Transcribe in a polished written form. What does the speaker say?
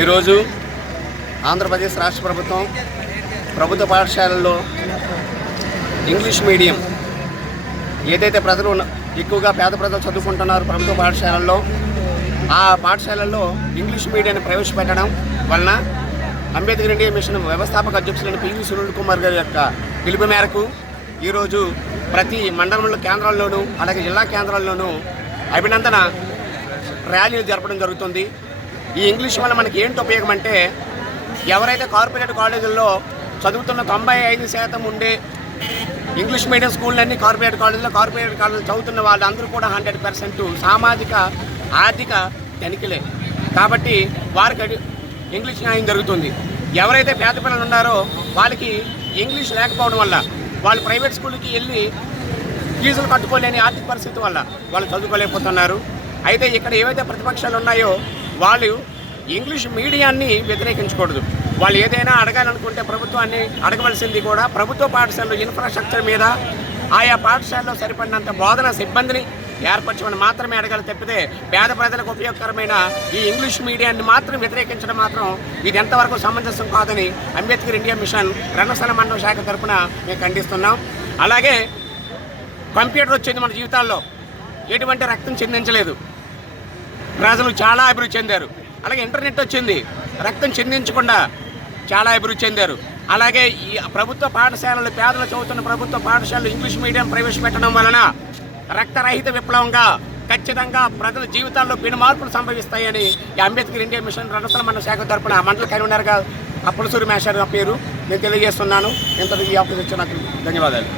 ఈరోజు ఆంధ్రప్రదేశ్ రాష్ట్ర ప్రభుత్వం ప్రభుత్వ పాఠశాలల్లో ఇంగ్లీష్ మీడియం ఏదైతే ప్రజలు ఎక్కువగా పేద ప్రజలు చదువుకుంటున్నారు ప్రభుత్వ పాఠశాలల్లో, ఆ పాఠశాలల్లో ఇంగ్లీష్ మీడియాన్ని ప్రవేశపెట్టడం వలన అంబేద్కర్ ఇండియా మిషన్ వ్యవస్థాపక అధ్యక్షులైన పివి సునీల్ కుమార్ గారి యొక్క పిలుపు మేరకు ఈరోజు ప్రతి మండలంలో కేంద్రాల్లోనూ అలాగే జిల్లా కేంద్రాల్లోనూ అభినందన ర్యాలీలు జరపడం జరుగుతుంది. ఈ ఇంగ్లీష్ వల్ల మనకి ఏంటి ఉపయోగం అంటే, ఎవరైతే కార్పొరేట్ కాలేజీల్లో చదువుతున్న 95% ఉండే ఇంగ్లీష్ మీడియం స్కూళ్ళన్నీ కార్పొరేట్ కాలేజీలో చదువుతున్న వాళ్ళందరూ కూడా 100% సామాజిక ఆర్థిక తనిఖీలే. కాబట్టి వారికి ఇంగ్లీష్ న్యాయం జరుగుతుంది. ఎవరైతే పేద పిల్లలు ఉన్నారో వాళ్ళకి ఇంగ్లీష్ లేకపోవడం వల్ల వాళ్ళు ప్రైవేట్ స్కూల్కి వెళ్ళి ఫీజులు కట్టుకోలేని ఆర్థిక పరిస్థితి వల్ల వాళ్ళు చదువుకోలేకపోతున్నారు. అయితే ఇక్కడ ఏవైతే ప్రతిపక్షాలు ఉన్నాయో వాళ్ళు ఇంగ్లీష్ మీడియాన్ని వ్యతిరేకించకూడదు. వాళ్ళు ఏదైనా అడగాలనుకుంటే ప్రభుత్వాన్ని అడగవలసింది కూడా ప్రభుత్వ పాఠశాలలో ఇన్ఫ్రాస్ట్రక్చర్ మీద, ఆయా పాఠశాలలో సరిపడినంత బోధన సిబ్బందిని ఏర్పరచమని మాత్రమే అడగాలి తప్పితే పేద ప్రజలకు ఉపయోగకరమైన ఈ ఇంగ్లీష్ మీడియాన్ని మాత్రం వ్యతిరేకించడం మాత్రం ఇది ఎంతవరకు సమంజసం కాదని అంబేద్కర్ ఇండియా మిషన్ రణస్థల మండల శాఖ తరఫున మేము ఖండిస్తున్నాం. అలాగే కంప్యూటర్ వచ్చింది మన జీవితాల్లో, ఎటువంటి రక్తం చిందించలేదు, ప్రజలు చాలా అభివృద్ధి చెందారు. అలాగే ఇంటర్నెట్ వచ్చింది, రక్తం చిందించకుండా చాలా అభివృద్ధి చెందారు. అలాగే ఈ ప్రభుత్వ పాఠశాలలు, పేదలు చదువుతున్న ప్రభుత్వ పాఠశాలలు ఇంగ్లీష్ మీడియం ప్రవేశపెట్టడం వలన రక్తరహిత విప్లవంగా ఖచ్చితంగా ప్రజల జీవితాల్లో పెను మార్పులు సంభవిస్తాయని ఈ అంబేద్కర్ ఇండియా మిషన్ రణస్థల మండల శాఖ తరఫున మండల కన్వీనర్గా అప్పలసూరి మేషర్ పేరు నేను తెలియజేస్తున్నాను. ఇంతకు ఈ అవకాశం ఇచ్చినందుకు ధన్యవాదాలు.